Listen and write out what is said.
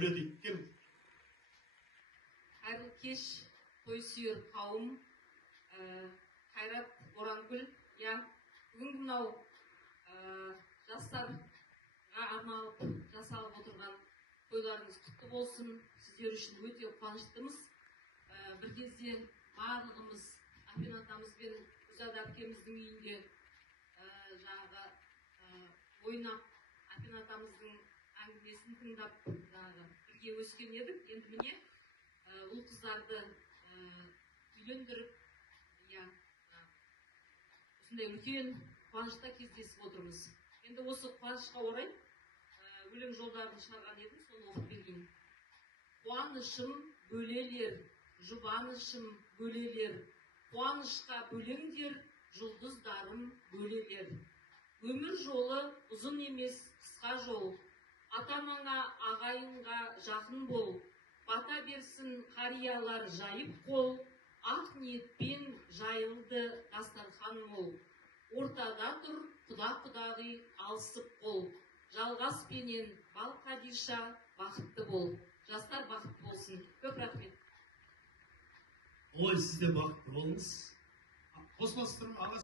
біледі екен. Қайырлы кеш, той сүйер қауым, Қайрат Боранкүл. Бүгінгі мынау жастарға арналып жасалып отырған тойларыңыз құтты болсын. Сіздер үшін өте қуаныштымыз. Бір кезде барлығымыз Әпен атамызбен Ұзада әпкеміздің үйінде жаңағы ойнап, Әпен атамыздың әңгімесін тыңдап бірге өскен едік. Енді міне ұл қыздарды үйлендіріп, осындай үлкен қуанышта кездесіп отырмыз. Енді осы қуанышқа орай өлең жолдарын шығарған едім, соны оқып берейін. Қуанышым бөлелер, жұбанышым бөлелер, қуанышқа бөлеңдер, жұлдыздарым бөлелер. Өмір жолы ұзын емес, қысқа жол, ата-анаңа, ағайынға жақын бол, бата берсін қариялар жайып қол, ақ ниетпен жайылды дастархан мол. Ортада тұр құда-құдағи алысып қол, жалғаспенен бал қадиша бақытты бол. Жастар бақытты болсын. Көп рахмет. Ой, сізде бақытты болыңыз. Қоспасыздар ма?